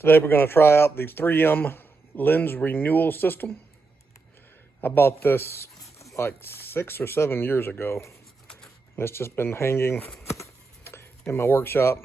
Today we're going to try out the 3M lens renewal system. I bought this like 6 or 7 years ago. And it's just been hanging in my workshop.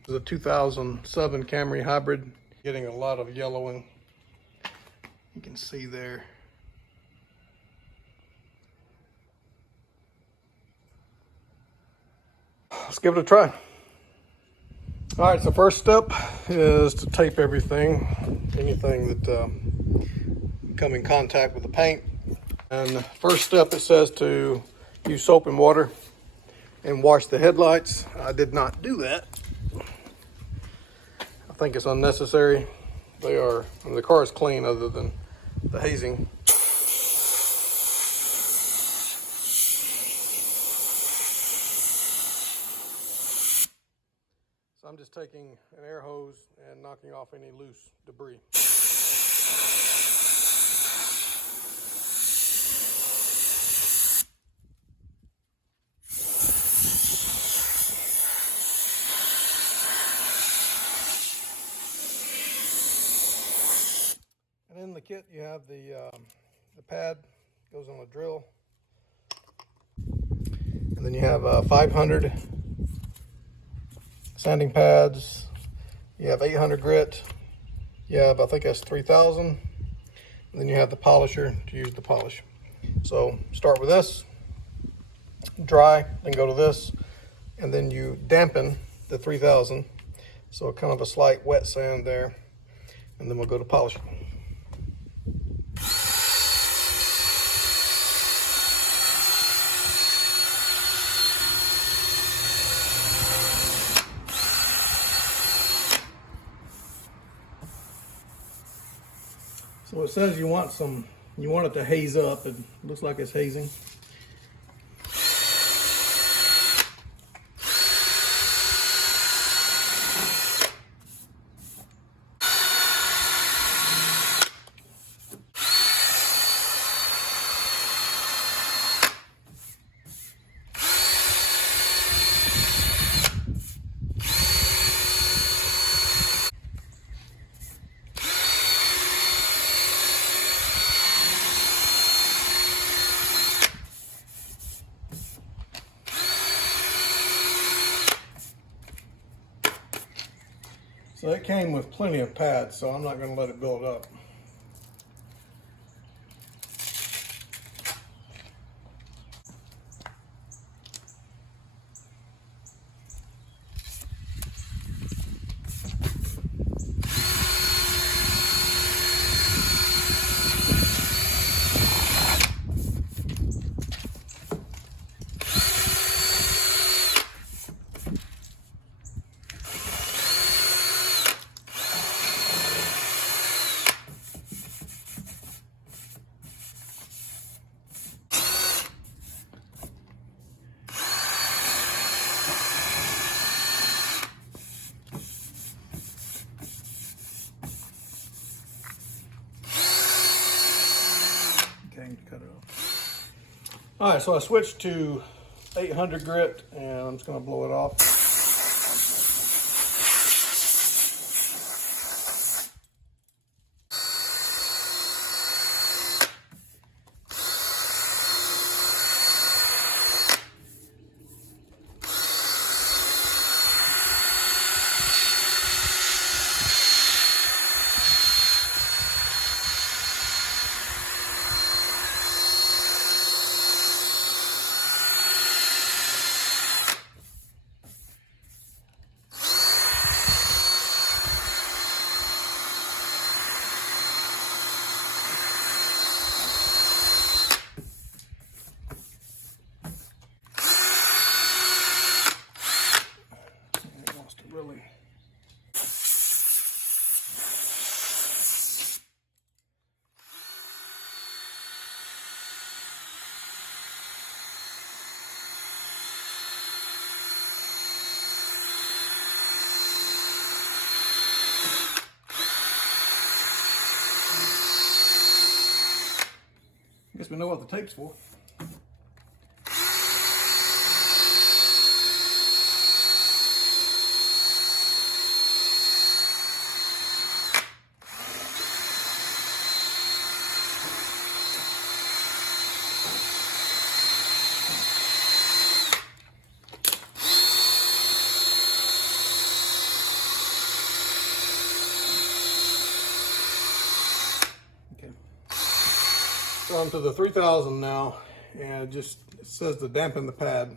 It's a 2007 Camry hybrid, getting a lot of yellowing. You can see there. Let's give it a try. All right, so first step is to tape everything, anything that come in contact with the paint. And first step, it says to use soap and water and wash the headlights. I did not do that. I think it's unnecessary. The car is clean other than the hazing. So I'm just taking an air hose and knocking off any loose debris. And in the kit you have the pad, goes on a drill. And then you have 500 sanding pads. You have 800 grit. You have, I think that's 3000. And then you have the polisher to use the polish. So start with this, dry, then go to this, and then you dampen the 3000. So kind of a slight wet sand there. And then we'll go to polishing. So it says you want it to haze up. It looks like it's hazing. So it came with plenty of pads, so I'm not going to let it build up. Cut it off. All right, so I switched to 800 grit, and I'm just going to blow it off. Really. I guess we know what the tape's for. So I'm to the 3000 now, and it says to dampen the pad.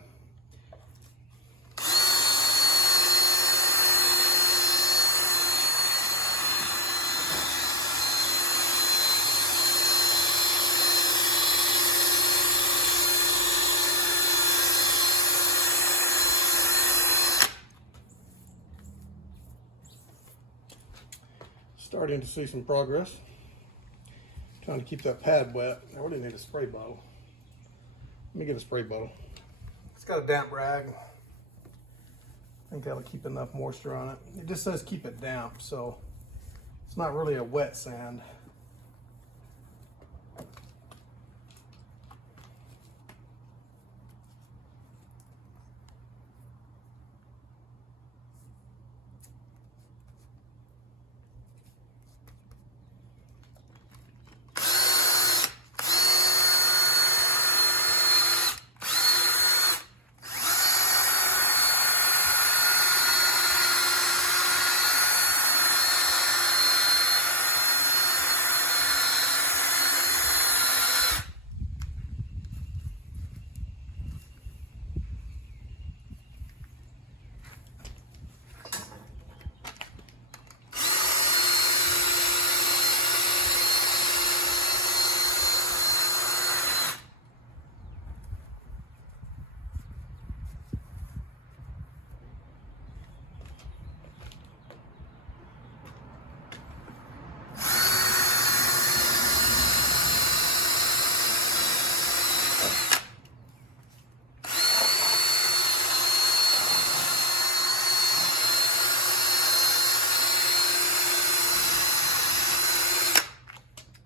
Starting to see some progress. Trying to keep that pad wet. I really need a spray bottle. Let me get a spray bottle. It's got a damp rag. I think that'll keep enough moisture on it. It just says keep it damp, so it's not really a wet sand.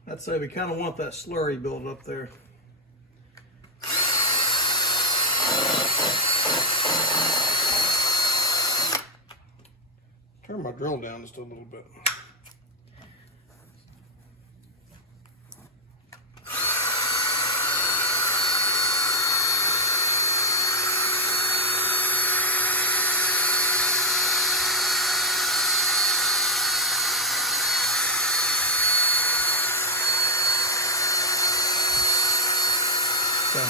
I'd say we kind of want that slurry build up there. Turn my drill down just a little bit. Okay.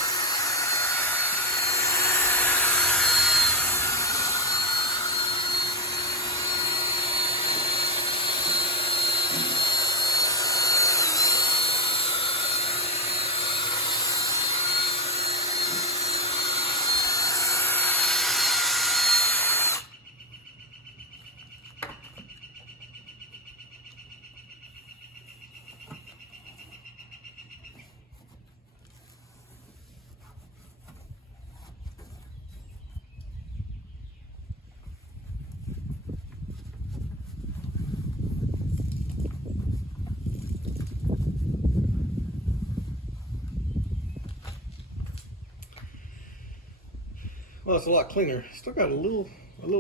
Well, it's a lot cleaner. Still got a little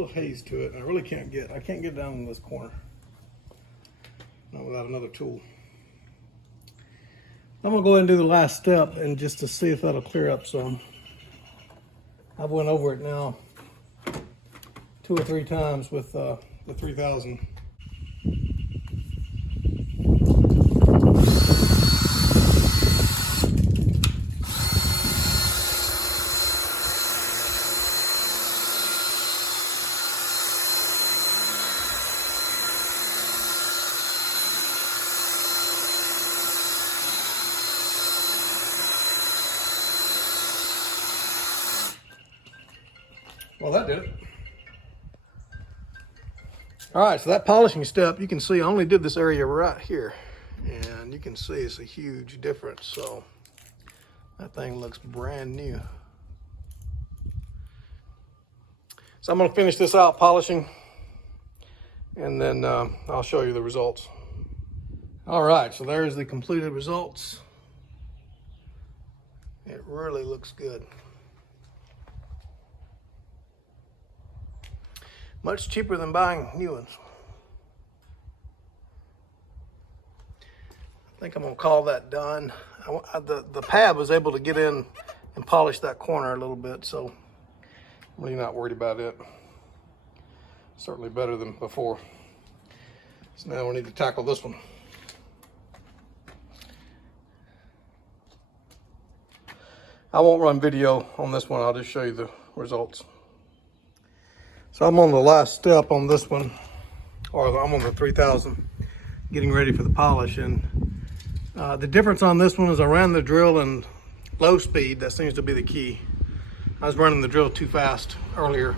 haze to it. I really can't get down in this corner. Not without another tool. I'm gonna go ahead and do the last step and just to see if that'll clear up some. I've went over it now 2 or 3 times with the 3000. Well, that did it. All right, so that polishing step, you can see I only did this area right here, and you can see it's a huge difference. So that thing looks brand new. So I'm gonna finish this out polishing, and then I'll show you the results. All right, so there's the completed results. It really looks good. Much cheaper than buying new ones. I think I'm gonna call that done. The pad was able to get in and polish that corner a little bit, so I'm really not worried about it. Certainly better than before. So now we need to tackle this one. I won't run video on this one. I'll just show you the results. So I'm on the last step on this one, or I'm on the 3000, getting ready for the polish. And the difference on this one is I ran the drill in low speed. That seems to be the key. I was running the drill too fast earlier.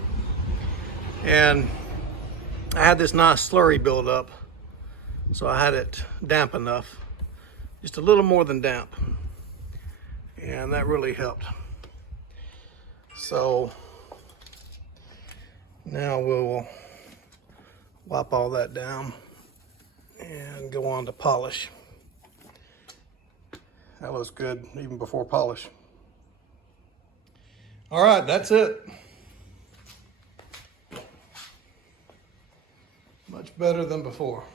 And I had this nice slurry build up. So I had it damp enough, just a little more than damp. And that really helped. So now we'll wipe all that down and go on to polish. That looks good even before polish. All right, that's it. Much better than before.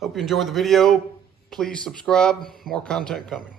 Hope you enjoyed the video. Please subscribe. More content coming.